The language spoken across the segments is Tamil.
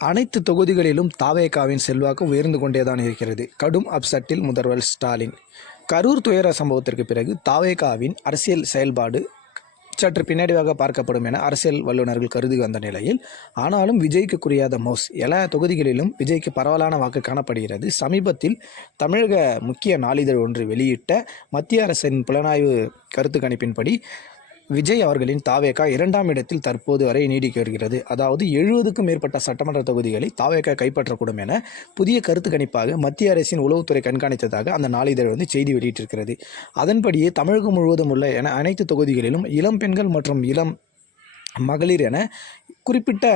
அனைத்து தொகுதிகளிலும் தாவேகாவின் செல்வாக்கு உயர்ந்து கொண்டேதான் இருக்கிறது. கடும் அப்செட்டில் முதல்வர் ஸ்டாலின். கரூர் துயர சம்பவத்திற்கு பிறகு தாவேகாவின் அரசியல் செயல்பாடு சற்று பின்னடைவாக பார்க்கப்படும் என அரசியல் வல்லுநர்கள் கருதி வந்த நிலையில் ஆனாலும் விஜய்க்கு குறியாத மோஸ். எல்லா தொகுதிகளிலும் விஜய்க்கு பரவலான வாக்கு காணப்படுகிறது. சமீபத்தில் தமிழக முக்கிய நாளிதழ் ஒன்று வெளியிட்ட மத்திய அரசின் புலனாய்வு கருத்து கணிப்பின்படி விஜய் அவர்களின் தாவேகா இரண்டாம் இடத்தில் தற்போது வரை நீடிக்க வருகிறது அதாவது எழுபதுக்கும் மேற்பட்ட சட்டமன்ற தொகுதிகளை தாவேகா கைப்பற்றக்கூடும் என புதிய கருத்து கணிப்பாக மத்திய அரசின் உளவுத்துறை கண்காணித்ததாக அந்த நாளிதழ் வந்து செய்தி வெளியிட்டிருக்கிறது. அதன்படியே தமிழகம் முழுவதும் உள்ள என அனைத்து தொகுதிகளிலும் இளம் பெண்கள் மற்றும் இளம் மகளிர் என குறிப்பிட்ட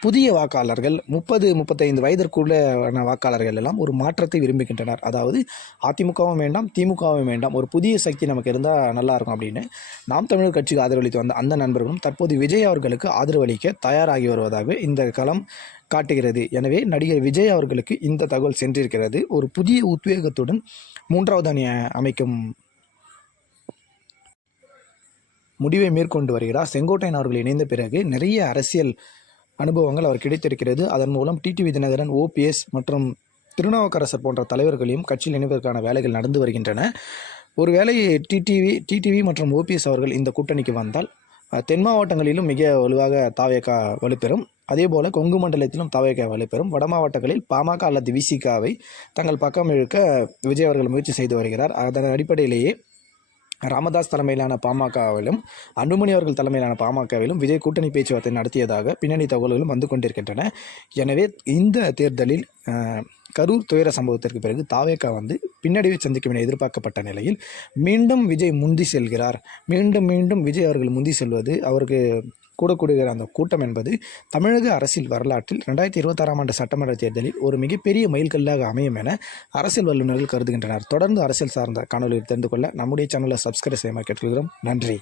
புதிய வாக்காளர்கள் முப்பது முப்பத்தைந்து வயதிற்குள்ளான வாக்காளர்கள் எல்லாம் ஒரு மாற்றத்தை விரும்புகின்றனர். அதாவது அதிமுகவும் வேண்டாம் திமுகவும் வேண்டாம் ஒரு புதிய சக்தி நமக்கு இருந்தால் நல்லா இருக்கும் அப்படின்னு நாம் தமிழர் கட்சிக்கு ஆதரவளித்து வந்த அந்த நண்பர்களும் தற்போது விஜய் அவர்களுக்கு ஆதரவளிக்க தயாராகி வருவதாக இந்த களம் காட்டுகிறது. எனவே நடிகர் விஜய் அவர்களுக்கு இந்த தகவல் சென்றிருக்கிறது. ஒரு புதிய உத்வேகத்துடன் மூன்றாவது அணியை அமைக்கும் முடிவை மேற்கொண்டு வருகிறார். செங்கோட்டையன் அவர்கள் இணைந்த பிறகு நிறைய அரசியல் அனுபவங்கள் அவர் கிடைத்திருக்கிறது. அதன் மூலம் டிடிவி தினகரன் ஓபிஎஸ் மற்றும் திருநாவுக்கரசர் போன்ற தலைவர்களையும் கட்சியில் இணைவதற்கான வேலைகள் நடந்து வருகின்றன. ஒருவேளை டிடிவி டிடிவி மற்றும் ஓபிஎஸ் அவர்கள் இந்த கூட்டணிக்கு வந்தால் தென் மாவட்டங்களிலும் மிக வலுவாக தாவேகா வலுப்பெறும். அதே போல் கொங்கு மண்டலத்திலும் தாவேகா வலுப்பெறும். வட மாவட்டங்களில் பாமக அல்லது விசிகாவை தங்கள் பக்கம் இழுக்க விஜய் அவர்கள் முயற்சி செய்து வருகிறார். அதன் அடிப்படையிலேயே ராமதாஸ் தலைமையிலான பாமகவிலும் அன்புமணி அவர்கள் தலைமையிலான பாமகவிலும் விஜய் கூட்டணி பேச்சுவார்த்தை நடத்தியதாக பின்னணி தகவல்களும் வந்து கொண்டிருக்கின்றன. எனவே இந்த தேர்தலில் கரூர் துயர சம்பவத்திற்கு பிறகு தாவேகா வந்து பின்னடைவை சந்திக்கும் என எதிர்பார்க்கப்பட்ட நிலையில் மீண்டும் விஜய் முந்தி செல்கிறார். மீண்டும் மீண்டும் விஜய் அவர்கள் முந்தி செல்வது அவருக்கு கூடக்கூடிய அந்த கூட்டம் என்பது தமிழக அரசியல் வரலாற்றில் ரெண்டாயிரத்தி இருபத்தாறாம் ஆண்டு சட்டமன்ற தேர்தலில் ஒரு மிகப்பெரிய மைல்கல்லாக அமையும் என அரசியல் வல்லுநர்கள் கருதுகின்றனர். தொடர்ந்து அரசியல் சார்ந்த காணொலியை தெரிந்து கொள்ள நம்முடைய சேனலை சப்ஸ்கிரைப் செய்ய கேட்டுக்கொள்கிறோம் நன்றி.